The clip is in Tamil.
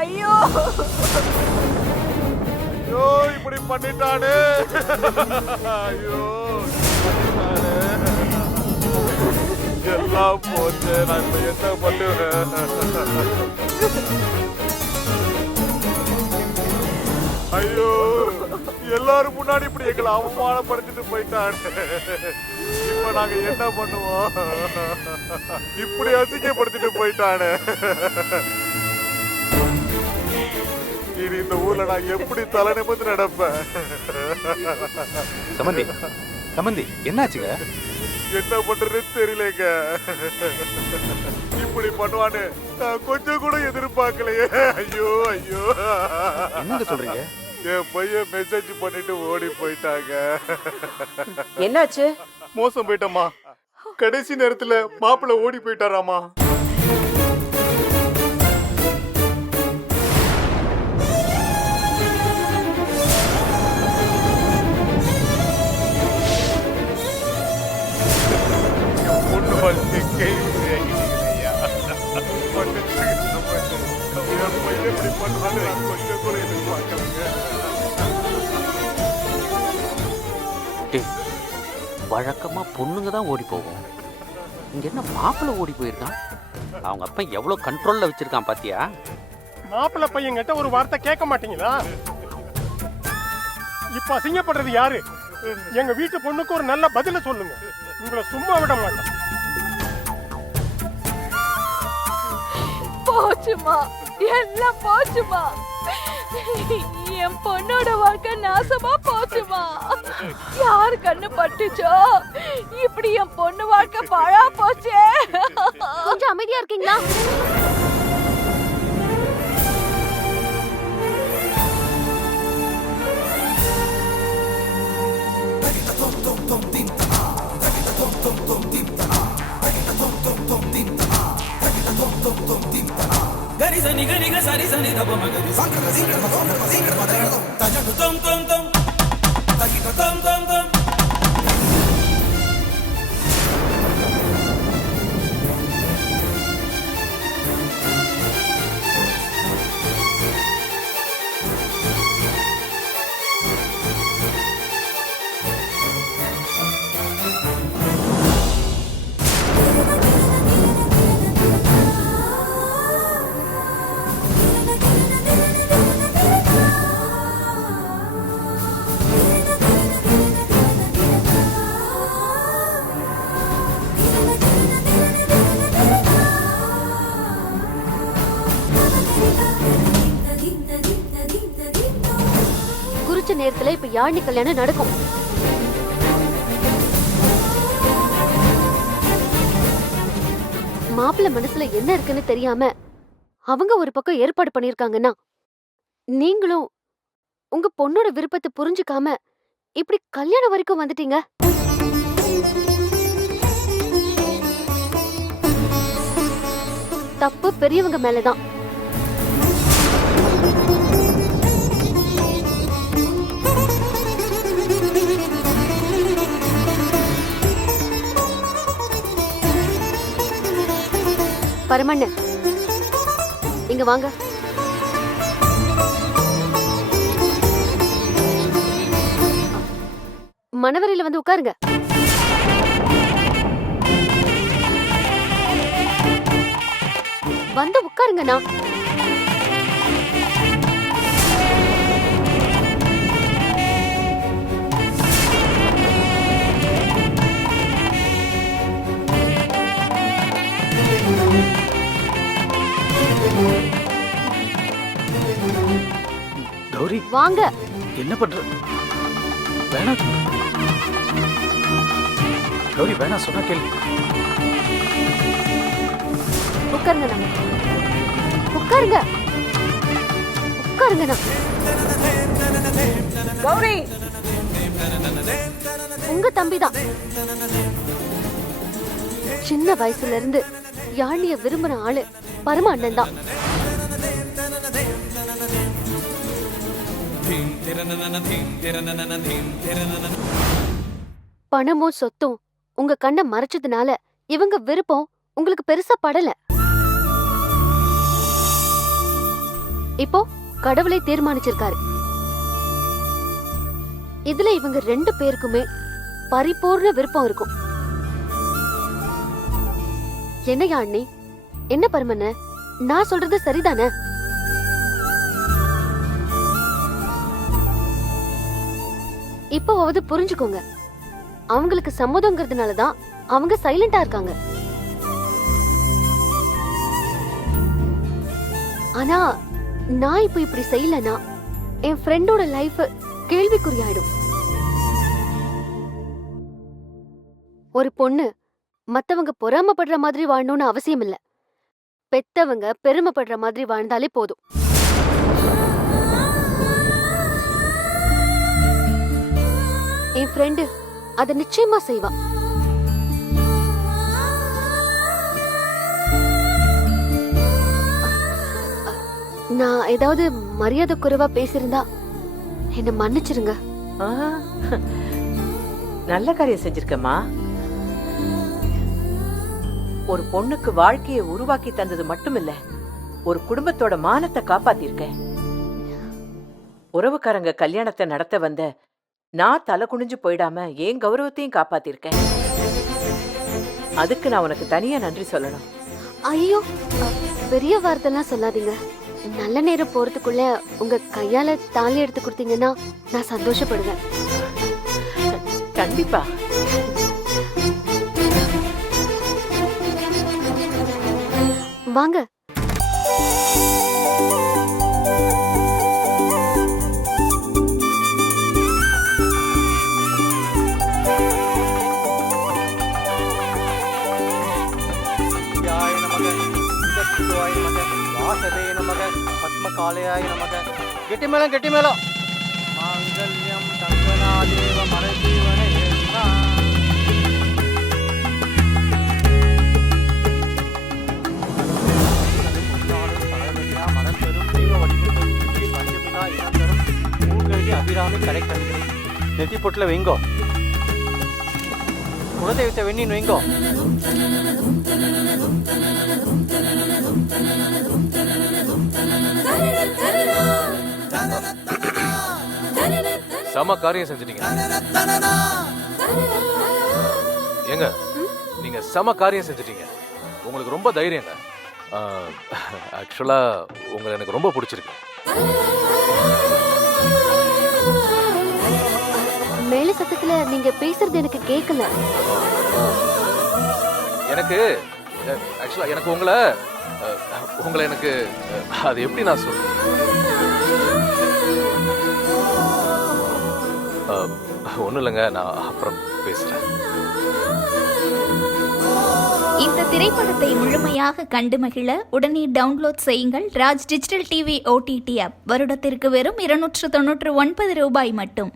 ஐயோ ஐயோ இப்படி பண்ணிட்டானே. ஐயோ எல்லாம் போச்சு. நான் இப்ப என்ன பண்ணுவேன்? ஐயோ எல்லாரும் முன்னாடி இப்படி எங்களை அவமானப்படுத்திட்டு போயிட்டானே. இப்ப நாங்க என்ன பண்ணுவோம்? இப்படி அசிங்கப்படுத்திட்டு போயிட்டானே. இனி இந்த ஊர்ல நான் எப்படி தலை நிமிர்ந்து நடப்பேன்? சமந்தி சமந்தி என்னாச்சுங்க? என்ன பண்றதுன்னு தெரியலங்க. இப்படி பண்ணுவான்னு நான் கொஞ்சம் கூட எதிர்பார்க்கலையே. ஐயோ ஐயோ என்னங்க சொல்றீங்க? என் பையன் மெசேஜ் பண்ணிட்டு ஓடி போயிட்டாங்க. என்னாச்சு? மோசம் போயிட்டம்மா. கடைசி நேரத்துல மாப்பிள்ள ஓடி போயிட்டாராமா. வழக்கமா பொண்ணுங்க தான் ஓடி போகும். இங்க என்ன மாப்பிள்ளை ஓடி போயிருக்கான்? அவங்க அப்பா எவ்வளவு கண்ட்ரோல்ல வச்சிருக்கான் பாத்தியா? மாப்பிள்ளை பையன் கிட்ட ஒரு வார்த்தை கேட்க மாட்டீங்களா? இப்ப அசிங்கப்படுறது யாரு? எங்க வீட்டு பொண்ணுக்கு ஒரு நல்ல பதில சொல்லுங்க. உங்களை சும்மா விட மாட்டேன். போச்சுமா, எல்லாம் போச்சுமா. என் பொண்ணோட வாழ்க்கை நாசமா போச்சுமா. யாரு கண்ணு பட்டுச்சோ இப்படி என் பொண்ணு வாழ்க்கை பாழா போச்சே. கொஞ்சம் அமைதியா இருக்கீங்களா? Gari sani gari ga sari sani dabo magari sangra zingra madonna zingra madonna tajatu tom tom tom tajita tom tom tom குறிச்ச நேரத்துல இப்ப யாழினி கல்யாணம் நடக்கும். மாப்பிள்ளை மனசுல என்ன இருக்குன்னு தெரியாம அவங்க ஒரு பக்கம் ஏற்பாடு பண்ணிருக்காங்கன்னா, நீங்களும் உங்க பொண்ணோட விருப்பத்தை புரிஞ்சுக்காம இப்படி கல்யாணம் வரைக்கும் வந்துட்டீங்க. தப்பு பெரியவங்க மேலதான். பரமண்ணன், இங்க வாங்க. மணவரையில வந்து உட்காருங்க. வந்து உட்காருங்கண்ணா. கௌரி வாங்க. என்ன பண்ற? வேணாம் கௌரி, வேணாம் சொன்னா கேள்வி. உட்காருங்கண்ணா. உட்காருங்க. உட்காருங்கண்ணா. கௌரி, உங்க தம்பிதான். சின்ன வயசுல இருந்து யாழினிய விரும்புற ஆளு பரம அண்ணன் தான். பணமும் சொத்தும் உங்க கண்ணை மறைச்சதுனால இவங்க விருப்பம் உங்களுக்கு பெருசா படல. இப்போ கடவுளை தீர்மானிச்சிருக்காரு. இதுல இவங்க 2 பேருக்குமே பரிபூர்ண விருப்பம் இருக்கும். என்னையா அண்ணி, என்ன பரமண்ண, நான் சொல்றது சரிதானே? இப்போவாவது புரிஞ்சுக்கோங்க. அவங்களுக்கு சம்மதங்கிறதுனாலதான் அவங்க சைலண்டா இருக்காங்க. ஆனா நான் இப்ப இப்படி செய்யலனா என் ஃப்ரெண்டோட லைஃப் கேள்விக்குறியாயிடும். ஒரு பொண்ணு மத்தவங்க பொறாமப்படுற மாதிரி வாழணும்னு அவசியம் இல்ல. பெத்தவங்க பெருமைப்படுற மாதிரி வாழ்ந்தாலே போதும். என் ஃப்ரெண்டு அத நிச்சயமா செய்வா. நான் ஏதாவது மரியாதை குறைவா பேசியிருந்தா என்ன மன்னிச்சிருங்க. நல்ல காரியம் செஞ்சிருக்கம்மா. ஒரு பொண்ணுக்கு வாழ்க்கையை உருவாக்கி தந்தது மட்டுமில்ல, ஒரு குடும்பத்தோட மானத்தை காப்பாத்திருக்க. உறவுக்காரங்க கல்யாணத்தை நடத்த வந்த நான் தலை குனிஞ்சு போயிடாம என் கௌரவத்தையும் காப்பாத்திருக்கேன். அதுக்கு நான் உனக்கு தனியா நன்றி சொல்லணும். ஐயோ, பெரிய வார்த்தைலாம் சொல்லாதீங்க. நல்ல நேரம் போறதுக்குள்ள உங்க கையால தாலி எடுத்து கொடுத்தீங்கன்னா நான் சந்தோஷப்படுவேன். கண்டிப்பா. வாங்க. பத்மகாலயாய நமக. கெட்டி மேளம் கெட்டி மேளம். மாங்கல்யம் தங்கநாதேவ மனஜீவன ஹேதுனா. அபிராமி கடை கண்டு நெத்தி பொட்டில் வைங்கோ. குலதெய்வத்தை வெண்ணின்னு வைங்கோ. சம காரியம் செஞ்சிட்டீங்க. ஏங்க, நீங்க சம காரியம் செஞ்சிட்டீங்க. உங்களுக்கு ரொம்ப தைரியங்க. ஆக்சுவலா உங்களை எனக்கு ரொம்ப பிடிச்சிருக்கு. மேல சத்தத்துல நீங்க பேசுறது எனக்கு கேட்கல. எனக்கு ஆக்சுவலா எனக்கு உங்களை எனக்கு அது எப்படி நான் சொல்றேன்? ஒன்றும் இல்லைங்க, நான் அப்புறம் பேசுறேன். இந்த திரைப்படத்தை முழுமையாக கண்டு மகிழ உடனே டவுன்லோட் செய்யுங்கள் Raj digital TV OTT app. வருடத்திற்கு வெறும் 299 ரூபாய் மட்டும்.